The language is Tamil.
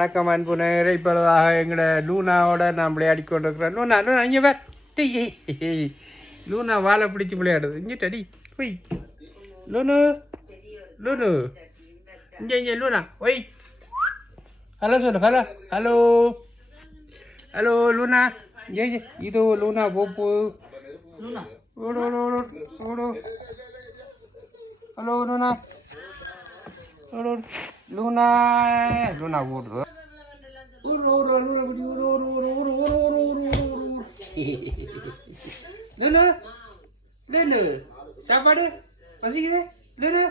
வணக்கம் அன்பு நேயரே, இப்பொழுதாக எங்களோட லூனாவோட நான் விளையாடி கொண்டிருக்கிறேன். லூனா லூனா இங்கே வேற லூனா வாழை பிடிச்சி விளையாடுது. இங்கே டடி போய் லூனு லூனு இங்கே லூனா ஒய் ஹலோ சொல்லு ஹலோ ஹலோ ஹலோ லூனா இங்கே இது லூனா போப்பு லூனா ஓடு ஓடு ஓடு ஓடு ஹலோ லூனா ஓடு லூனா லூனா ஓடுது சாப்பாடு பசிக்குது லூனு